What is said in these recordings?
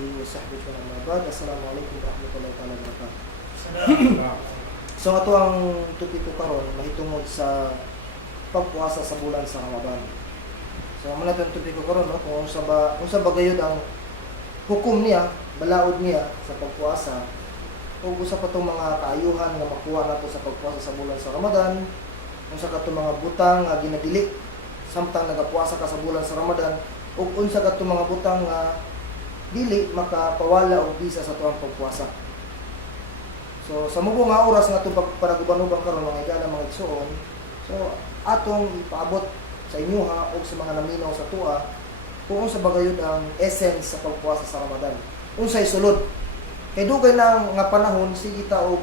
alihi wa sahbihi wa man wala. Assalamualaikum warahmatullahi wabarakatuh. So ato ang topiko karon mahitungod sa pagpuasa sa bulan sa Ramadan. So muna itong topiko karon no, kung sa bagayod ang hukom niya, balaod niya sa pagpuasa. Kung usa pa itong mga kaayuhan nga makuha nato sa pagpuasa sa bulan sa Ramadan, kung sa katong mga butang nga ginadili samtang nagapuasa ka sa bulan sa Ramadan, ug unsa katong mga butang nga dili makapawala og bisa sa tuwang pagpuasa. So sa mubo nga oras nga itong pagparaguban-uban karon mga igala mga igsoon, so atong ipaabot sa inyo ha o sa mga naminaw sa tuwa kung unsa bagayod ang essence sa pagpuasa sa Ramadan. Unsay sulod? Kay dugay na nga panahon sige ta og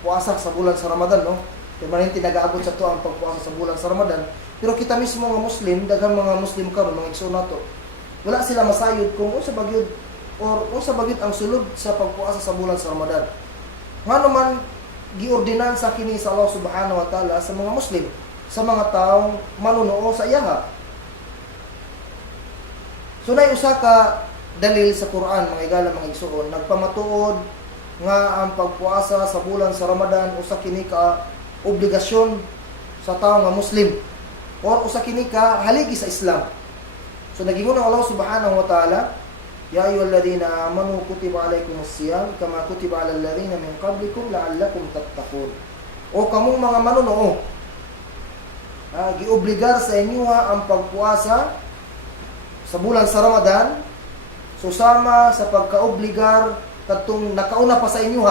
puasa sa bulan sa Ramadan no. Permanente nagaabot sa tuwa ang pagpuasa sa bulan sa Ramadan. Pero kita mismo nga Muslim, daghang mga Muslim karon mga igsoon nato, wala sila masayod kung unsa bagyod or unsa bagyod ang sulod sa pagpuasa sa bulan sa Ramadan. Nga naman giordinansa kini sa Allah Subhanahu wa Ta'ala sa mga Muslim, sa mga taong manunuo sa iyaha. So nay usa ka dalil sa Quran mga igala mga igsoon, nagpamatuod nga ang pagpuasa sa bulan sa Ramadan usa kini ka obligasyon sa tawo nga Muslim or usa kini ka haligi sa Islam. So nagingon ang Allah Subhanahu wa Ta'ala, Ya ayyuhalladhina amanu kutiba alaykumus siyam kama kutiba alal ladzina min qablikum la'allakum tattaqun. O kamong mga manunuo, giobligar sa inyo ang pagpuasa sa bulan sa Ramadan susama sa pagkaobligar kadtong nakauna pa sa inyo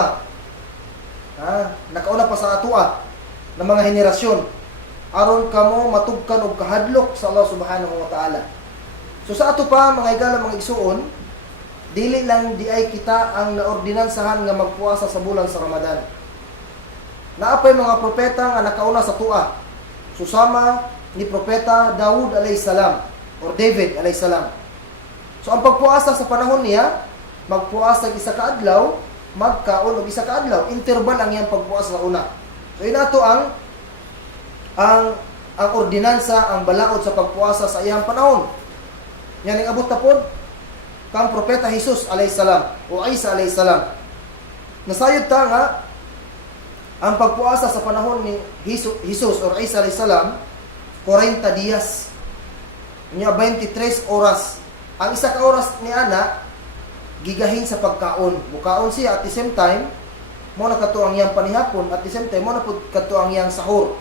nakauna pa sa atua ng mga henerasyon aron kamo matugkan og kahadlok sa Allah Subhanahu wa Ta'ala. So sa ato pa mga igala mga igsuon, dili lang di ay kita ang naordinansahan nga magpuasa sa bulan sa Ramadan. Naapay mga propeta nga nakauna sa tua. Susama ni propeta Daud alayhis salam or David alayhis salam. So ang pagpuasa sa panahon niya, magpuasa isa ka adlaw, magkaon og isa ka adlaw. Interval ang iyang pagpuasa sa una. So inato ang ordinansa, ang balaod sa pagpuasa sa iyang panahon. Yan ang abot na pod kang propeta Jesus alayhis salam o Isa alayhis salam. Nasayod ta nga ang pagpuasa sa panahon ni Jesus or Isa alayhis salam 40 dias. Nya 23 oras. Ang isa ka oras ni ana gigahin sa pagkaon. Mukaon siya at the same time mo na kato ang iyang panihapon, at the same time mo na pud kato ang iyang sahur.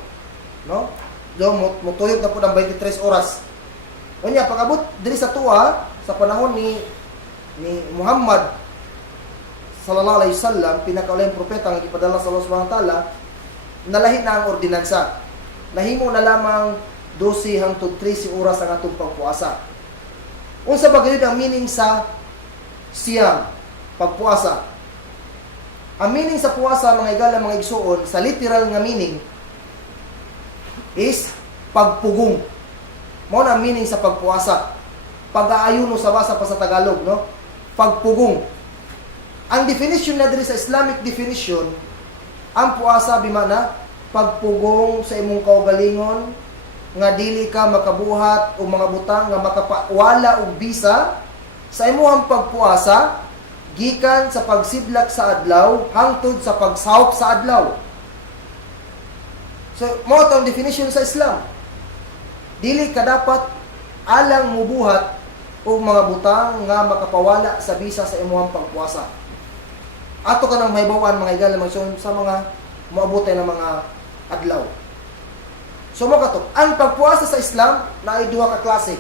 No? Do mutuyod na pud ang 23 oras. Unya pag-abot diri sa tuwa sa panahon ni Muhammad sallallahu alaihi wasallam, pinakaulayang propeta nga gipadala sa Allah Subhanahu wa Ta'ala, nalahi na ang ordinansa. Nahimo na lamang 12 hangtod 13 oras ang atong pagpuasa. Unsa ba gayud ang meaning sa siyam, pagpuasa? Ang meaning sa puasa mga igala mga igsuon, sa literal nga meaning is pagpugong. Mao na ang meaning sa pagpuasa. Pag-aayuno sa basa pa sa Tagalog, no? Pagpugong. Ang definition na diri sa Islamic definition, ang puasa bimana pagpugong sa imong kaugalingon nga dili ka makabuhat o mga butang nga makapawala og bisa sa imong pagpuasa gikan sa pagsidlak sa adlaw hangtod sa pagsahop sa adlaw. So mao tong definition sa Islam. Dili ka dapat alang mubuhat o mga butang nga makapawala sa bisa sa imuhang pagpuasa. Ato ka nang mahibawan mga igala sa mga moabotay ng mga adlaw. So mo kato, ang pagpuasa sa Islam na ay duha ka klase.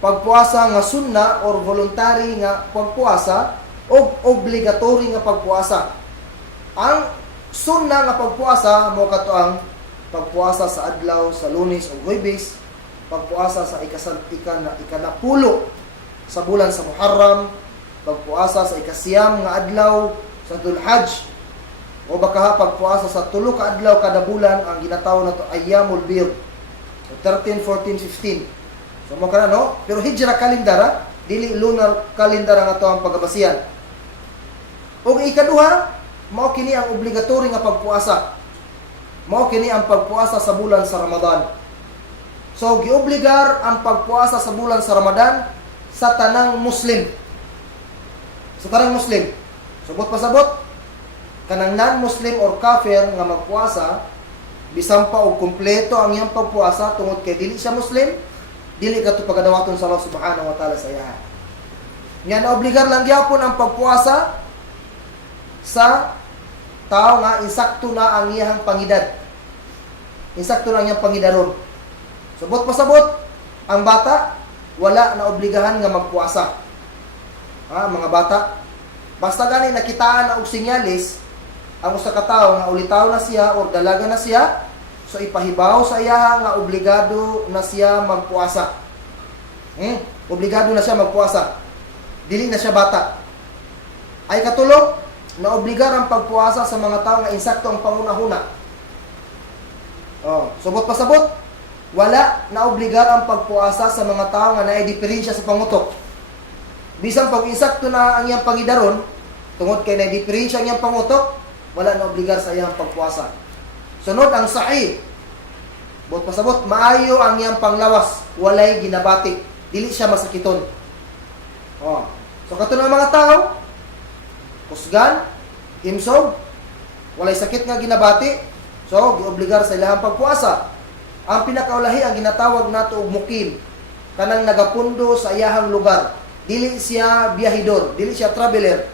Pagpuasa nga sunna or voluntary nga pagpuasa o obligatory nga pagpuasa. Ang sunna nga pagpuasa mo kato ang pagpuasa sa adlaw sa Lunes o Huwebes, pagpuasa sa ikanapulo sa bulan sa Muharram, pagpuasa sa ikasiyam nga adlaw sa Dhul-Hajj, o baka pagpuasa sa tulo ka adlaw kada bulan ang ginatawag nato Ayyamul Bid, 13, 14, 15. So mo kana no? Pero hijra kalendar, dili lunar kalendar nga ato ang pagabasihan. O ikaduha, mao kini ang obligatory nga pagpuasa. Mao kini ang pagpuasa sa bulan sa Ramadan. So, giobligar ang pagpuasa sa bulan sa Ramadan sa tanang Muslim. So karang Muslim, subot pasabot, kanang non-Muslim or kafir nga magpuasa, bisan pa og kumpleto ang iyang pagpuasa tungod kay dili siya Muslim, dili ka to pagadawaton sa Allah subhanahu wa ta'ala sa iya. Nga naobligar lang gyapon ang pagpuasa sa tao nga insakto na ang iyang pangidad. Insakto na ang iyang pangidaron. Subot pasabot, ang bata wala na obligahan nga magpuasa. Mga bata, basta gani nakitaan na og sinyalis ang usa ka tawo nga ulitaw na siya o dalaga na siya, so ipahibaw sa iya nga obligado na siya magpuasa. Obligado na siya magpuasa. Dili na siya bata. Ay katulog, na obligar ang pagpuasa sa mga tao nga insakto ang panguna-huna. Subot pasabot, wala na obligar ang pagpuasa sa mga tao nga naay diferensya sa pangutok. Bisan pag insakto na ang iyang pangidaron, tungod kay naay diferensya ang iyang pangutok, wala na obligar sa iyang pagpuasa. Sunod ang sahih. Bot pasabot, maayo ang iyang panglawas, walay ginabati, dili siya masakiton. So katulad ng mga tao, kusgan, himsog, walay sakit nga ginabati, so giobligar sa ilahang pagpuasa. Ang pinakaulahi ang ginatawag nato og mukim, kanang nagapundo sa iyahang lugar. Dili siya biyahidor, dili siya traveler.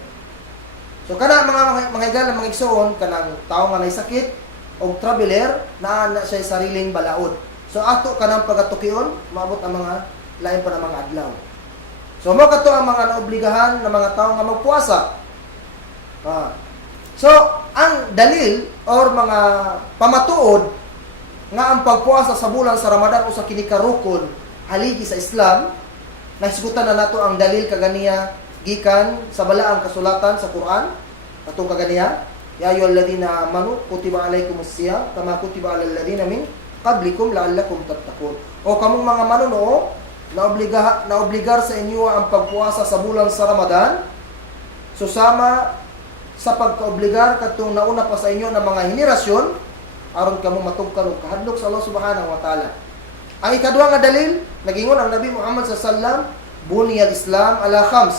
So kana mga higala, mga igsoon, kanang tao nga nay sakit og traveler na siya sariling balaod. So ato kanang pagatukion, maabot ang mga lain pa ng mga adlaw. So mo kato ang mga naobligahan ng mga tao nga magpuasa. So ang dalil or mga pamatuod nga ang pagpuasa sa bulan sa Ramadan o sa kinikarukon haligi sa Islam, nahisgutan na nato ang dalil kaganiya gikan sa balaang kasulatan sa Quran atong kaganiya, ya ayyuhalladhina amanu kutiba alaykumus siyam kama kutiba alal ladina min qablikum la'allakum tattaqun. O kamong mga manunoo, naobligar sa inyo ang pagpuasa sa bulan sa Ramadan, susama sa pagkaobligar katong nauna pa sa inyo ng mga henerasyon, aron kamo matugkan og kahadlok sa Allah subhanahu wa ta'ala. Ang ikaduha nga dalil, nagingon ang Nabi Muhammad sallallahu alaihi wasallam, buniyal Islam ala khams.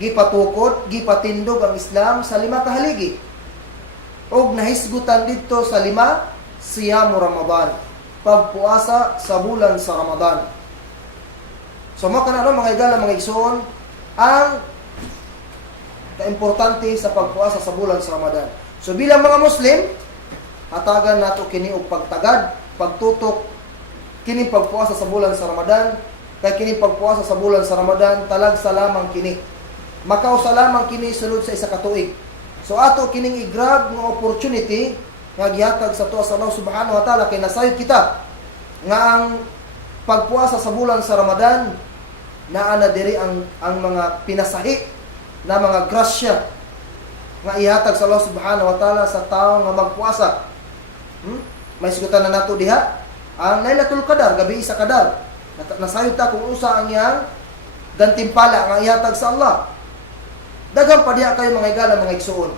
Gipatukod, gipatindog ang Islam sa 5 ka haligi. Og nahisgutan didto sa 5, siyamu Ramadan, pagpuasa sa bulan sa Ramadan. So mo kana mga higala, mga igsoon, ang kaimportante sa pagpuasa sa bulan sa Ramadan. So bilang mga Muslim, hatagan nato kini og pagtagad, pagtutok kini pagpuasa sa bulan sa Ramadan, kay kini pagpuasa sa bulan sa Ramadan talag sa lamang kini. Makaw sa lamang kini sulod sa isa ka tuig. So ato kining i-grab nga opportunity nga gihatag sa tuwa sa Allah subhanahu wa ta'ala, kay nasayod kita nga ang pagpuasa sa bulan sa Ramadan naa na diri ang mga pinasahi na mga grasya nga ihatag sa Allah subhanahu wa ta'ala sa tao nga magpuasa. May sigutan na nato diha ang Lailatul Qadar, gabi sa Qadar. Nasayod ta kung usa ang iyang gantimpala nga ihatag sa Allah. Daghang pa diha kayo mga higala, mga igsoon.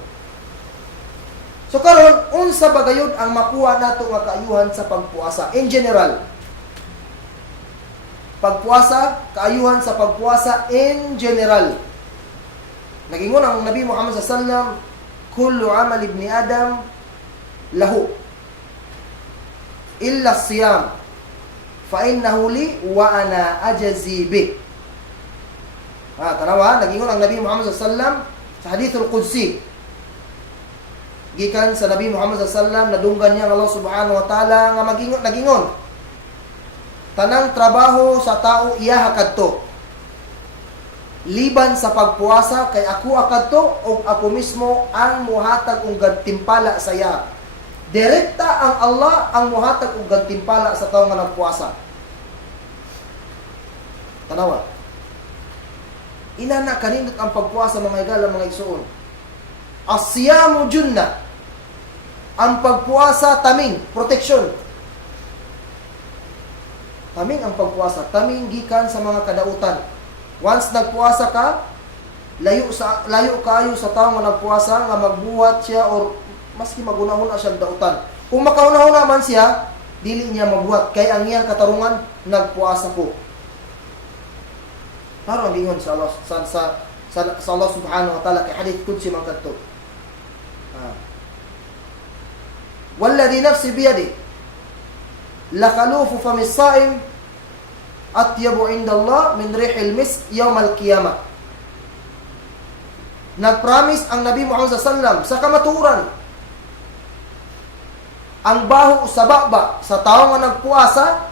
So karon, unsa bagayod ang makuha nato nga kaayuhan sa pagpuasa in general? Pagpuasa, kaayuhan sa pagpuasa in general. Nagingon ang Nabi Muhammad sallallahu alaihi wasallam, kullu amal ibni Adam lahu illa siyam fa innahu li wa ana ajzi bi. Tanawa, nagingon ang Nabi Muhammad sallallahu alaihi wasallam sa hadithul qudsi. Gikan sa Nabi Muhammad sallallahu alaihi wasallam, nadunggan niya ang Allah subhanahu wa ta'ala nga nagingon, tanang trabaho sa tao iyaha kadto, liban sa pagpuasa, kay ako akadto o ako mismo ang muhatag og gantimpala sa iya. Direkta ang Allah ang muhatag og gantimpala sa tawo nga nagpuasa. Tanawa, inana kanindot ang pagpuasa mga higala, mga igsoon. As-siyamu junna, ang pagpuasa taming, protection. Taming ang pagpuasa, taming gikan sa mga kadautan. Once nagpuasa ka, layo kayo sa tao nga nagpuasa nga magbuhat siya or maski magunahon siya dautan. Kung makaunahon naman siya, dili niya magbuhat kay ang iyang katarungan nagpuasa ko. Klaro ang gingon sa Allah sa Allah subhanahu wa ta'ala kay hadith qudsi man kadto. Walladhi nafsi biyadi lakalufu famis saim atyabu inda Allah min rihil misk yawm al-qiyamah. Nagpromise ang Nabi Muhammad sallallahu sa kamaturan ang baho sa baba sa tao nga nagpuasa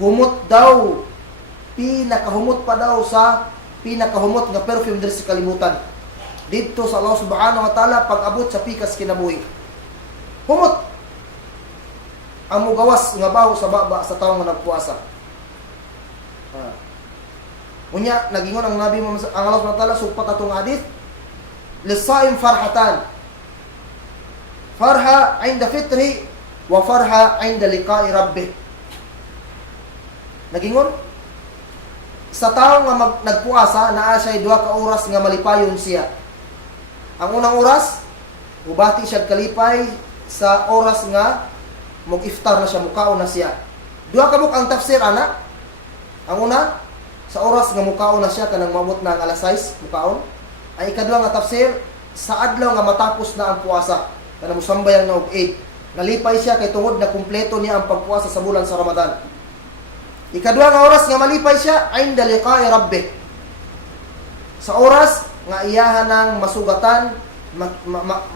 humot daw, pinakahumot pa daw sa pinakahumot nga perfume diri sa kalibutan dito sa Allah subhanahu wa ta'ala pag-abot sa pikas kinabuhi. Humot ang mugawas nga baho sa baba sa tao nga nagpuasa. Unya nagingon ang Nabi Muhammad ang Allah subhanahu wa ta'ala sugpa katong hadith lisaim farhatan, farha 'inda fitri wa farha 'inda liqa'i rabbih. Nagingon sa tao nga nagpuasa naa siya 2 ka oras nga malipayon siya. Ang unang oras ubati siya kalipay sa oras nga mag-iftar na siya, mukaon na siya. 2 ka buk ang tafsir ana. Ang una sa oras nga mukaon na siya kanang maabot na ang alas 6 mukaon. Ang ikadua nga tafsir sa adlaw nga matapos na ang puasa kanang musambayan na og 8. Nalipay siya kay tungod na kumpleto niya ang pagpuasa sa bulan sa Ramadan. Ikadua nga oras nga malipay siya inda liqa'i rabbih. Sa oras nga iyahan ng masugatan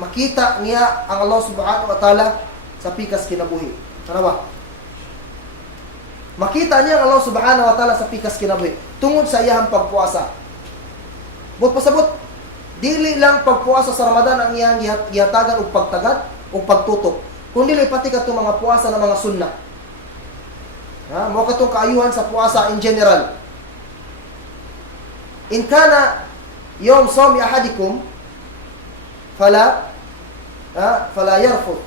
makita niya ang Allah subhanahu wa ta'ala sa pikas kinabuhi. Ano ba? Makita niya ang Allah subhanahu wa ta'ala sa pikas kinabuhi tungod sa iyahang pagpuasa. But pasabot, dili lang pagpuasa sa Ramadan ang iyang gihatagan og pagtagad o pagtutok. Kundi pati katong mga puasa ng mga sunnah. Mo katong kaayuhan sa puasa in general. In kana yawm sawmi ahadikum fala yarfud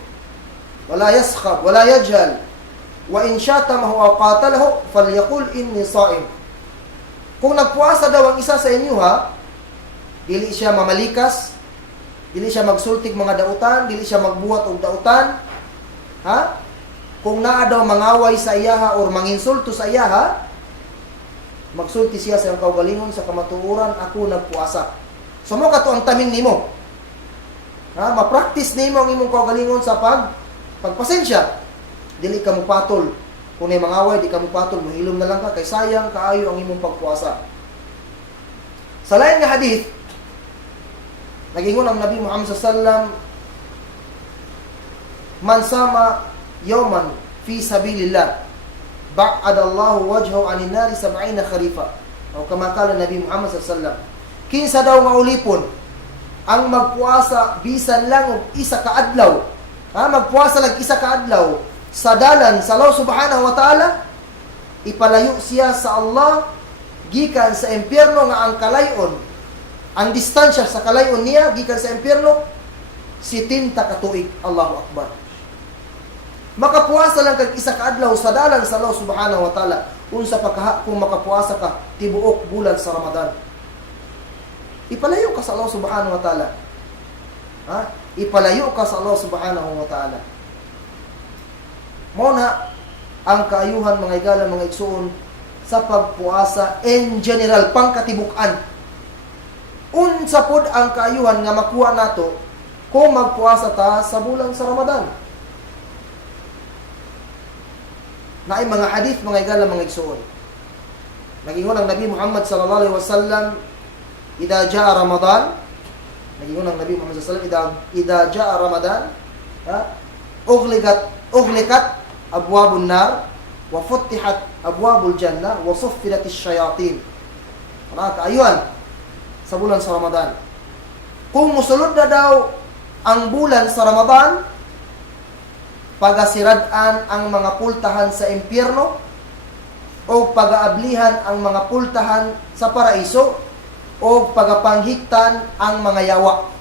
wala yaskhab wala yajhal wa in shatamahu aw qatalahu falyaqul inni sha'im. Kung nagpuasa daw ang isa sa inyo dili siya mamalikas, dili siya magsultig mga dautan, dili siya magbuhat og dautan. Kung naa daw mangaway sa iyaha or manginsulto sa iyaha, magsulti siya sa iyang kaugalingon sa kamatuoran, ako nagpuasa. So mo kato ang tamin nimo. Ma-practice nimo ang imong kaugalingon sa pagpasensya. Dili ka mo patol. Kung may mangaway, di ka mo patol, mahilom na lang ka kay sayang kaayo ang imong pagpuasa. Sa lain nga hadith, nagingon ang Nabi Muhammad sallallahu alaihi wasallam, man sama yawman fi sabilillah ba'adallahu wajhahu 'anil nari 70 kharifa. O kama kala Nabi Muhammad sallallahu alaihi wasallam, kinsa daw maulipon ang magpuasa bisan lang og isa ka adlaw. Magpuasa lang isa ka adlaw sa dalan sa Allah subhanahu wa ta'ala, ipalayo siya sa Allah gikan sa impyerno nga ang kalayon, ang distansya sa kalayon niya gikan sa impyerno 70 ka tuig. Allahu akbar. Makapuasa lang kag isa ka adlaw sa dalan sa Allah subhanahu wa ta'ala unsa pa kung makapuasa ka tibuok bulan sa Ramadan. Ipalayo ka sa Allah subhanahu wa ta'ala. Ipalayo ka sa Allah subhanahu wa ta'ala. Muna ang kaayuhan mga igala mga igsoon sa pagpuasa in general pangkatibukan. Unsa pod ang kaayuhan nga makuha nato kung magpuasa ta sa bulan sa Ramadan. Naay mga hadith mga igala mga igsoon. Nagingon ang Nabi Muhammad sallallahu alaihi wasallam, "Idza jaa Ramadan," nagingon ang Nabi Muhammad sallallahu alaihi wasallam, "Idza jaa Ramadan, ughliqat abwabun nar wa futtihat abwabul jannah wa suffilatis syayatin." Ana kaayuhan sa bulan sa Ramadan. Kung musulod na daw ang bulan sa Ramadan, pagasiradan ang mga pultahan sa impyerno o pagaablihan ang mga pultahan sa paraiso o pagapanghiktan ang mga yawa.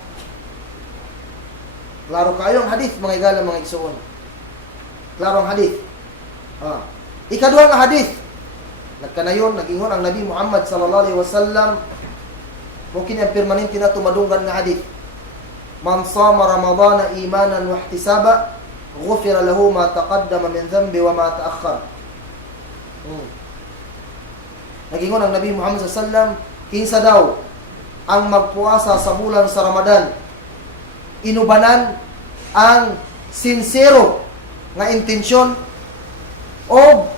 Klaro kayo ang hadith mga igala mga igsoon. Klaro ang hadith. Ikaduha nga hadith. Nagkanayon, nagingon ang Nabi Muhammad sallallahu alaihi wasallam, mungkin ang permanente na tumadunggan nga hadith. Man sama Ramadana imanan wa ihtisaba, ghufira lahu ma taqaddama min dhanbi wa ma ta'akhkhar. Nagingon ang Nabi Muhammad sallallahu kinsa daw ang magpuasa sa bulan sa Ramadan, inubanan ang sincero nga intensyon o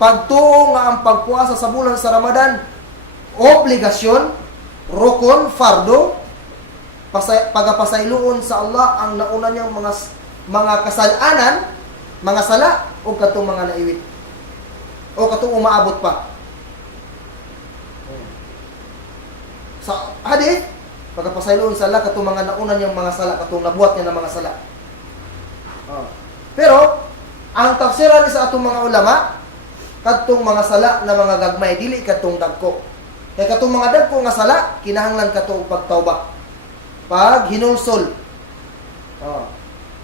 pagtuo nga ang pagpuasa sa bulan sa Ramadan obligasyon, rukun, fardo, pagapasayloon sa Allah ang nauna niyang mga kasalanan, mga sala o katong mga naiwit o katong umaabot pa. Sa hadith, pagapasayloon sa Allah katong mga nauna niyang mga sala, katong nabuhat niya ng mga sala. Pero ang tafsiran sa atong mga ulama, kadtong mga sala na mga gagmay, dili kadtong dagko. Kaya katong mga dagko nga sala, kinahanglan katong pagtawba. Pag hinulsol.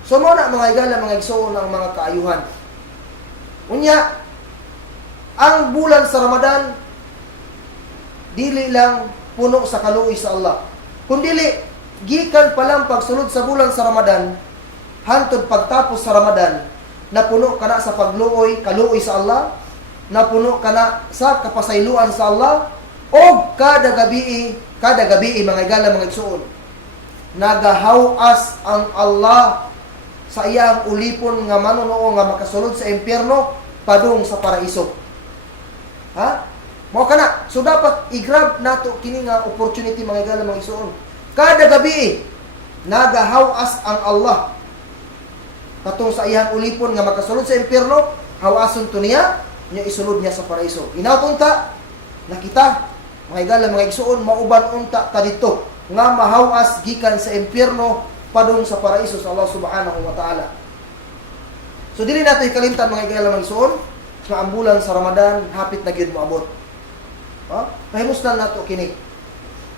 So mo na mga igala, mga igsoon ang mga kaayuhan. Unya, ang bulan sa Ramadan, dili lang puno sa kaluoy sa Allah. Kung dili, gikan pa lang pagsulod sa bulan sa Ramadan, hantod pagtapos sa Ramadan, napuno ka na sa pagluoy, kaluoy sa Allah, napuno ka na sa kapasayloan sa Allah, o kada gabi mga igala, mga igsoon, nagahawas ang Allah sa iyang ulipon nga manunoo nga makasulod sa impyerno padung sa paraiso. Ha? Mao kana. So dapat i-grab nato kini nga opportunity mga igala, mga igsoon. Kada gabi nagahawas ang Allah katong sa iyang ulipon nga makasulod sa impyerno, hawason to niya isulod niya sa paraiso. Inatunta nakita mga igala, mga igsoon, mauban unta ta dito nga mahawas gikan sa impyerno padung sa paraiso sa Allah subhanahu wa ta'ala. So dili nato ikalimtan mga igala, mga igsoon, nga ang bulan sa Ramadan hapit na gyud moabot. Pahimuslan nato kini.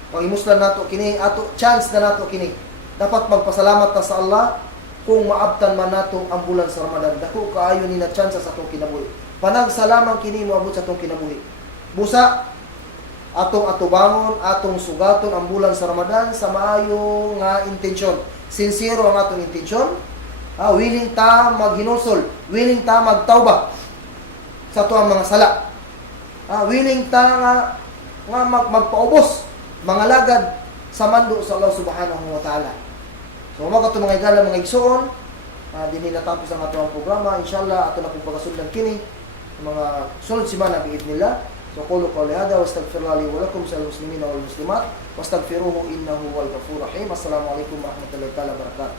Pahimuslan nato kini, ato chance na nato kini. Dapat magpasalamat ta sa Allah kung maabtan man nato ang bulan sa Ramadan. Dako kaayo ni na chance sa atong kinabuhi. Panagsalamang kini moabot sa atong kinabuhi. Busa atong atubangon, atong sugaton ang bulan sa Ramadan sa maayo nga intensyon. Sincero ang atong intensyon. Willing ta maghinusol, willing ta magtawba sa tuang mga sala. Willing ta nga magpaubos mga lagad sa mando sa Allah subhanahu wa ta'ala. So mga kato mga igala, mga igsoon, dini natapos ang atong programa. Inshallah ato na pong pagkasundan kini mga sunod simana biidnillah. So qulu qawli hada wastaghfirullah li wa lakum sal muslimina wal muslimat wastaghfiruhu innahu huwal ghafurur rahim. Assalamu alaikum warahmatullahi wabarakatuh.